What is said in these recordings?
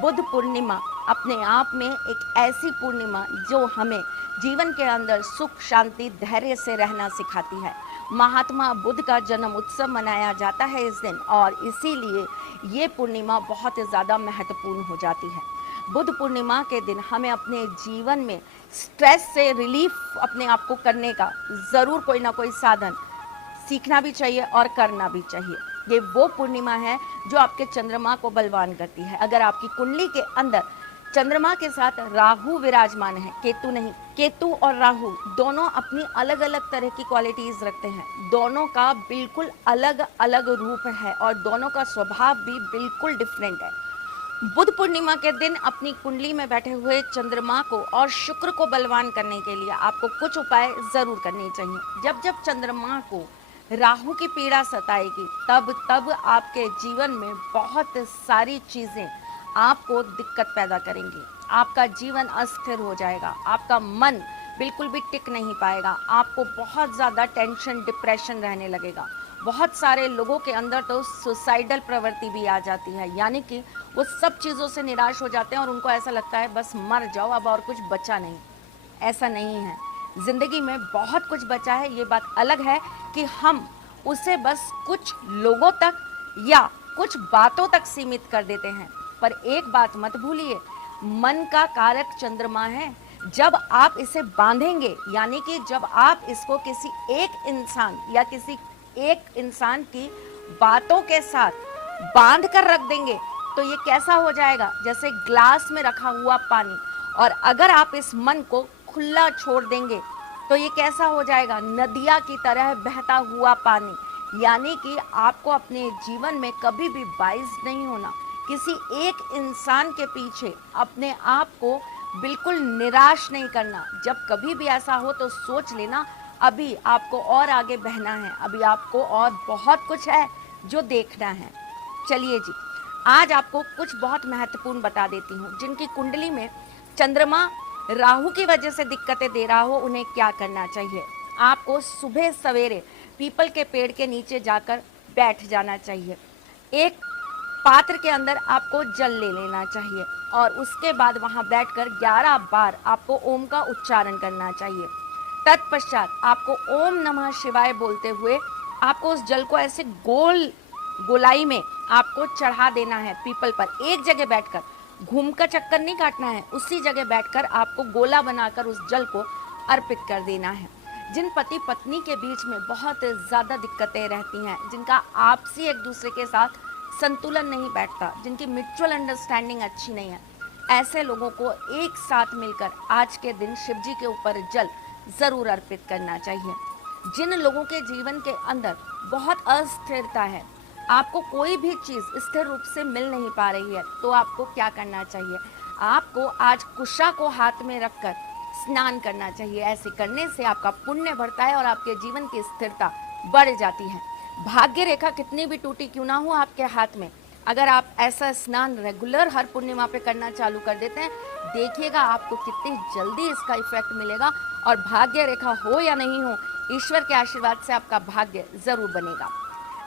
बुद्ध पूर्णिमा अपने आप में एक ऐसी पूर्णिमा जो हमें जीवन के अंदर सुख शांति धैर्य से रहना सिखाती है। महात्मा बुद्ध का जन्म उत्सव मनाया जाता है इस दिन, और इसीलिए ये पूर्णिमा बहुत ज़्यादा महत्वपूर्ण हो जाती है। बुद्ध पूर्णिमा के दिन हमें अपने जीवन में स्ट्रेस से रिलीफ अपने आप को करने का ज़रूर कोई ना कोई साधन सीखना भी चाहिए और करना भी चाहिए। ये वो पूर्णिमा है जो आपके चंद्रमा को बलवान करती है। अगर आपकी कुंडली के अंदर चंद्रमा के साथ राहु विराजमान है, केतु नहीं, केतु और राहु दोनों अपनी अलग अलग तरह की क्वालिटीज रखते हैं। दोनों का बिल्कुल अलग अलग रूप है और दोनों का स्वभाव भी बिल्कुल डिफरेंट है। बुद्ध पूर्णिमा के दिन अपनी कुंडली में बैठे हुए चंद्रमा को और शुक्र को बलवान करने के लिए आपको कुछ उपाय जरूर करने चाहिए। जब जब चंद्रमा को राहु की पीड़ा सताएगी, तब तब आपके जीवन में बहुत सारी चीजें आपको दिक्कत पैदा करेंगी। आपका जीवन अस्थिर हो जाएगा, आपका मन बिल्कुल भी टिक नहीं पाएगा, आपको बहुत ज़्यादा टेंशन डिप्रेशन रहने लगेगा। बहुत सारे लोगों के अंदर तो सुसाइडल प्रवृत्ति भी आ जाती है, यानी कि वो सब चीज़ों से निराश हो जाते हैं और उनको ऐसा लगता है बस मर जाओ, अब और कुछ बचा नहीं। ऐसा नहीं है, ज़िंदगी में बहुत कुछ बचा है। ये बात अलग है कि हम उसे बस कुछ लोगों तक या कुछ बातों तक सीमित कर देते हैं। पर एक बात मत भूलिए, मन का कारक चंद्रमा है। जब आप इसे बांधेंगे, यानी कि जब आप इसको किसी एक इंसान या किसी एक इंसान की बातों के साथ बांध कर रख देंगे, तो ये कैसा हो जाएगा, जैसे ग्लास में रखा हुआ पानी। और अगर आप इस मन को खुला छोड़ देंगे तो ये कैसा हो जाएगा, नदिया की तरह बहता हुआ पानी। यानी कि आपको अपने जीवन में कभी भी बाइस नहीं होना, किसी एक इंसान के पीछे अपने आप को बिल्कुल निराश नहीं करना। जब कभी भी ऐसा हो तो सोच लेना अभी आपको और आगे बहना है, अभी आपको और बहुत कुछ है जो देखना है। चलिए जी, आज आपको कुछ बहुत महत्वपूर्ण बता देती हूँ। जिनकी कुंडली में चंद्रमा राहु की वजह से दिक्कतें दे रहा हो, उन्हें क्या करना चाहिए। आपको सुबह सवेरे पीपल के पेड़ के नीचे जाकर बैठ जाना चाहिए। एक पात्र के अंदर आपको जल ले लेना चाहिए और उसके बाद वहां बैठकर 11 बार आपको ओम का उच्चारण करना चाहिए। तत्पश्चात आपको ओम नमः शिवाय बोलते हुए आपको उस जल को ऐसे गोलाई में आपको चढ़ा देना है। पीपल पर एक जगह बैठकर, घूम कर चक्कर नहीं काटना है, उसी जगह बैठकर आपको गोला बनाकर उस जल को अर्पित कर देना है। जिन पति पत्नी के बीच में बहुत ज़्यादा दिक्कतें रहती हैं, जिनका आपसी एक दूसरे के साथ संतुलन नहीं बैठता, जिनकी म्यूचुअल अंडरस्टैंडिंग अच्छी नहीं है, ऐसे लोगों को एक साथ मिलकर आज के दिन शिव जी के ऊपर जल ज़रूर अर्पित करना चाहिए। जिन लोगों के जीवन के अंदर बहुत अस्थिरता है, आपको कोई भी चीज़ स्थिर रूप से मिल नहीं पा रही है, तो आपको क्या करना चाहिए, आपको आज कुशा को हाथ में रखकर स्नान करना चाहिए। ऐसे करने से आपका पुण्य बढ़ता है और आपके जीवन की स्थिरता बढ़ जाती है। भाग्य रेखा कितनी भी टूटी क्यों ना हो आपके हाथ में, अगर आप ऐसा स्नान रेगुलर हर पूर्णिमा पे करना चालू कर देते हैं, देखिएगा आपको कितनी जल्दी इसका इफेक्ट मिलेगा। और भाग्य रेखा हो या नहीं हो, ईश्वर के आशीर्वाद से आपका भाग्य जरूर बनेगा।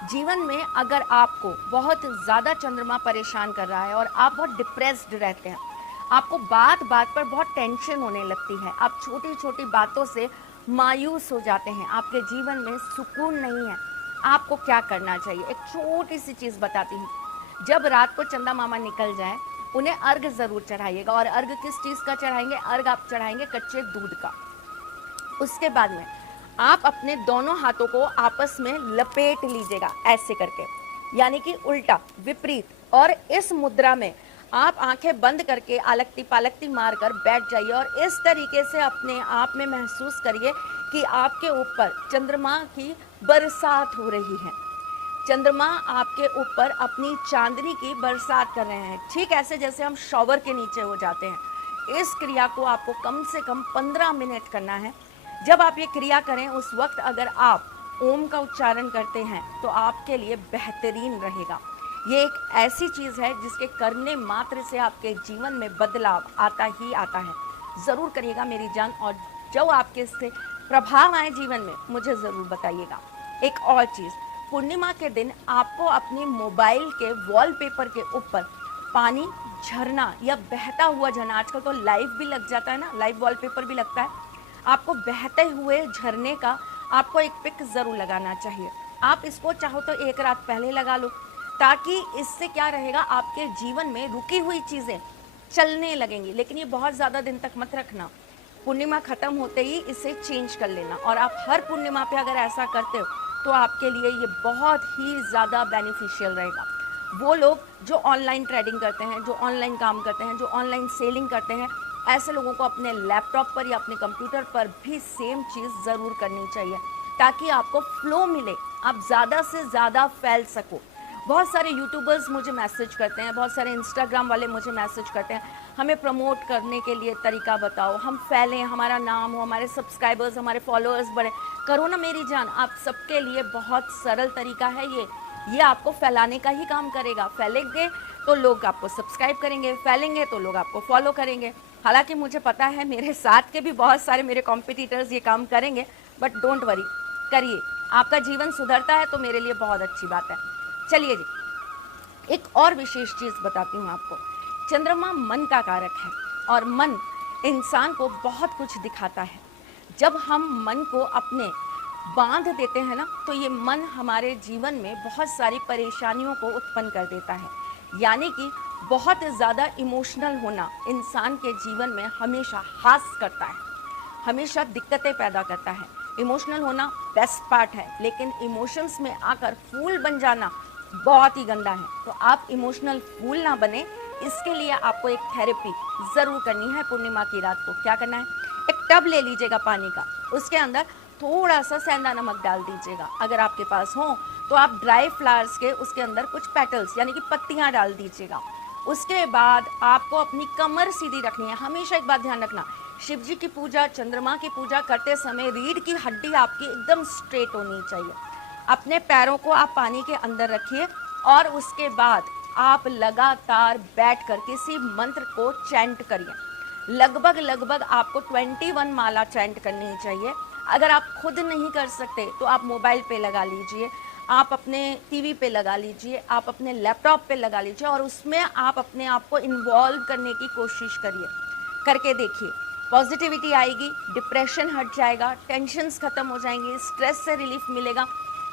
जीवन में अगर आपको बहुत ज़्यादा चंद्रमा परेशान कर रहा है और आप बहुत डिप्रेस्ड रहते हैं, आपको बात बात पर बहुत टेंशन होने लगती है, आप छोटी छोटी बातों से मायूस हो जाते हैं, आपके जीवन में सुकून नहीं है, आपको क्या करना चाहिए। एक छोटी सी चीज़ बताती हूँ। जब रात को चंदा मामा निकल जाए, उन्हें अर्घ ज़रूर चढ़ाइएगा। और अर्घ किस चीज़ का चढ़ाएंगे, अर्घ आप चढ़ाएंगे कच्चे दूध का। उसके बाद में आप अपने दोनों हाथों को आपस में लपेट लीजिएगा ऐसे करके, यानी कि उल्टा विपरीत। और इस मुद्रा में आप आंखें बंद करके आलकती पालकती मारकर बैठ जाइए और इस तरीके से अपने आप में महसूस करिए कि आपके ऊपर चंद्रमा की बरसात हो रही है। चंद्रमा आपके ऊपर अपनी चांदनी की बरसात कर रहे हैं, ठीक ऐसे जैसे हम शॉवर के नीचे हो जाते हैं। इस क्रिया को आपको कम से कम 15 मिनट करना है। जब आप ये क्रिया करें, उस वक्त अगर आप ओम का उच्चारण करते हैं तो आपके लिए बेहतरीन रहेगा। ये एक ऐसी चीज़ है जिसके करने मात्र से आपके जीवन में बदलाव आता ही आता है। ज़रूर करिएगा मेरी जान, और जो आपके इससे प्रभाव आए जीवन में, मुझे ज़रूर बताइएगा। एक और चीज़, पूर्णिमा के दिन आपको अपने मोबाइल के वॉलपेपर के ऊपर पानी, झरना या बहता हुआ झरना, आजकल तो लाइव भी लग जाता है ना, लाइव वॉलपेपर भी लगता है, आपको बहते हुए झरने का आपको एक पिक ज़रूर लगाना चाहिए। आप इसको चाहो तो एक रात पहले लगा लो, ताकि इससे क्या रहेगा, आपके जीवन में रुकी हुई चीज़ें चलने लगेंगी। लेकिन ये बहुत ज़्यादा दिन तक मत रखना, पूर्णिमा ख़त्म होते ही इसे चेंज कर लेना। और आप हर पूर्णिमा पे अगर ऐसा करते हो तो आपके लिए ये बहुत ही ज़्यादा बेनिफिशियल रहेगा। वो लोग जो ऑनलाइन ट्रेडिंग करते हैं, जो ऑनलाइन काम करते हैं, जो ऑनलाइन सेलिंग करते हैं, ऐसे लोगों को अपने लैपटॉप पर या अपने कंप्यूटर पर भी सेम चीज़ ज़रूर करनी चाहिए, ताकि आपको फ्लो मिले, आप ज़्यादा से ज़्यादा फैल सको। बहुत सारे यूट्यूबर्स मुझे मैसेज करते हैं, बहुत सारे इंस्टाग्राम वाले मुझे मैसेज करते हैं, हमें प्रमोट करने के लिए तरीका बताओ, हम फैलें, हमारा नाम हो, हमारे सब्सक्राइबर्स, हमारे फॉलोअर्स बढ़े। करो ना मेरी जान, आप सबके लिए बहुत सरल तरीका है ये आपको फैलाने का ही काम करेगा। फैलेंगे तो लोग आपको सब्सक्राइब करेंगे, फैलेंगे तो लोग आपको फॉलो करेंगे। हालांकि मुझे पता है मेरे साथ के भी बहुत सारे मेरे कॉम्पिटिटर्स ये काम करेंगे, बट डोंट वरी, करिए, आपका जीवन सुधरता है तो मेरे लिए बहुत अच्छी बात है। चलिए जी, एक और विशेष चीज़ बताती हूँ आपको। चंद्रमा मन का कारक है और मन इंसान को बहुत कुछ दिखाता है। जब हम मन को अपने बांध देते हैं ना, तो ये मन हमारे जीवन में बहुत सारी परेशानियों को उत्पन्न कर देता है। यानी कि बहुत ज़्यादा इमोशनल होना इंसान के जीवन में हमेशा हास करता है, हमेशा दिक्कतें पैदा करता है। इमोशनल होना बेस्ट पार्ट है, लेकिन इमोशंस में आकर फूल बन जाना बहुत ही गंदा है। तो आप इमोशनल फूल ना बने, इसके लिए आपको एक थेरेपी ज़रूर करनी है। पूर्णिमा की रात को क्या करना है, एक टब ले लीजिएगा पानी का, उसके अंदर थोड़ा सा सेंधा नमक डाल दीजिएगा। अगर आपके पास हो तो आप ड्राई फ्लावर्स के उसके अंदर कुछ पेटल्स यानी कि पत्तियां डाल दीजिएगा। उसके बाद आपको अपनी कमर सीधी रखनी है। हमेशा एक बात ध्यान रखना, शिव जी की पूजा, चंद्रमा की पूजा करते समय रीढ़ की हड्डी आपकी एकदम स्ट्रेट होनी चाहिए। अपने पैरों को आप पानी के अंदर रखिए और उसके बाद आप लगातार बैठकर किसी मंत्र को चैंट करिए। लगभग आपको 21 माला चैंट करनी चाहिए। अगर आप खुद नहीं कर सकते तो आप मोबाइल पे लगा लीजिए, आप अपने टीवी पे लगा लीजिए, आप अपने लैपटॉप पे लगा लीजिए और उसमें आप अपने आप को इन्वॉल्व करने की कोशिश करिए। करके देखिए, पॉजिटिविटी आएगी, डिप्रेशन हट जाएगा, टेंशन्स खत्म हो जाएंगी, स्ट्रेस से रिलीफ मिलेगा,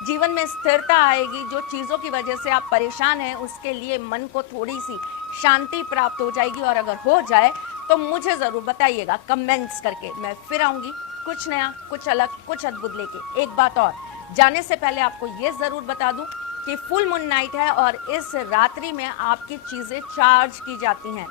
जीवन में स्थिरता आएगी। जो चीज़ों की वजह से आप परेशान हैं उसके लिए मन को थोड़ी सी शांति प्राप्त हो जाएगी। और अगर हो जाए तो मुझे ज़रूर बताइएगा कमेंट्स करके। मैं फिर आऊँगी कुछ नया, कुछ अलग, कुछ अद्भुत लेके। एक बात और, जाने से पहले आपको ये ज़रूर बता दूं कि फुल मून नाइट है और इस रात्रि में आपकी चीज़ें चार्ज की जाती हैं।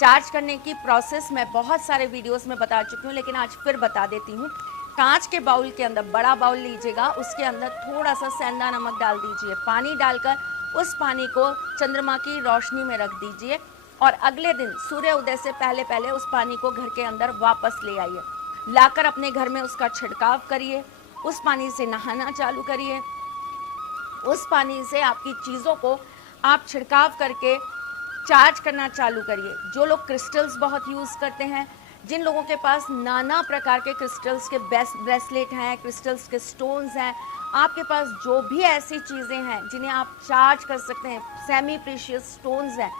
चार्ज करने की प्रोसेस मैं बहुत सारे वीडियोस में बता चुकी हूँ, लेकिन आज फिर बता देती हूँ। कांच के बाउल के अंदर, बड़ा बाउल लीजिएगा, उसके अंदर थोड़ा सा सेंधा नमक डाल दीजिए। पानी डालकर उस पानी को चंद्रमा की रोशनी में रख दीजिए और अगले दिन सूर्य उदय से पहले पहले उस पानी को घर के अंदर वापस ले आइए। लाकर अपने घर में उसका छिड़काव करिए, उस पानी से नहाना चालू करिए। उस पानी से आपकी चीज़ों को आप छिड़काव करके चार्ज करना चालू करिए। जो लोग क्रिस्टल्स बहुत यूज़ करते हैं, जिन लोगों के पास नाना प्रकार के क्रिस्टल्स के ब्रेसलेट हैं, क्रिस्टल्स के स्टोन्स हैं, आपके पास जो भी ऐसी चीज़ें हैं जिन्हें आप चार्ज कर सकते हैं, सेमी प्रीशियस स्टोन्स हैं,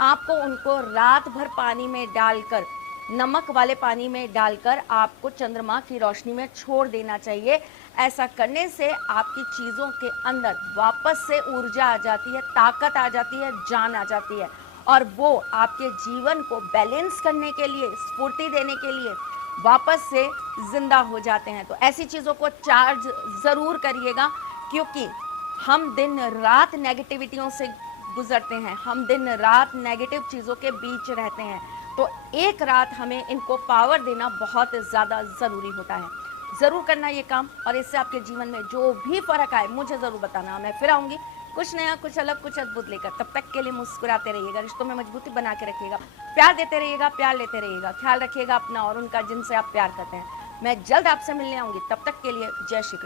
आपको उनको रात भर पानी में डालकर, नमक वाले पानी में डालकर आपको चंद्रमा की रोशनी में छोड़ देना चाहिए। ऐसा करने से आपकी चीज़ों के अंदर वापस से ऊर्जा आ जाती है, ताकत आ जाती है, जान आ जाती है और वो आपके जीवन को बैलेंस करने के लिए, स्फूर्ति देने के लिए वापस से जिंदा हो जाते हैं। तो ऐसी चीज़ों को चार्ज ज़रूर करिएगा, क्योंकि हम दिन रात नेगेटिविटियों से गुजरते हैं, हम दिन रात नेगेटिव चीज़ों के बीच रहते हैं। तो एक रात हमें इनको पावर देना बहुत ज़्यादा ज़रूरी होता है। ज़रूर करना ये काम, और इससे आपके जीवन में जो भी फ़र्क आए मुझे ज़रूर बताना। मैं फिर आऊँगी कुछ नया, कुछ अलग, कुछ अद्भुत लेकर। तब तक के लिए मुस्कुराते रहिएगा, रिश्तों में मजबूती बना के रखिएगा, प्यार देते रहिएगा, प्यार लेते रहिएगा, ख्याल रखिएगा अपना और उनका जिनसे आप प्यार करते हैं। मैं जल्द आपसे मिलने आऊँगी, तब तक के लिए जय श्री कृष्ण।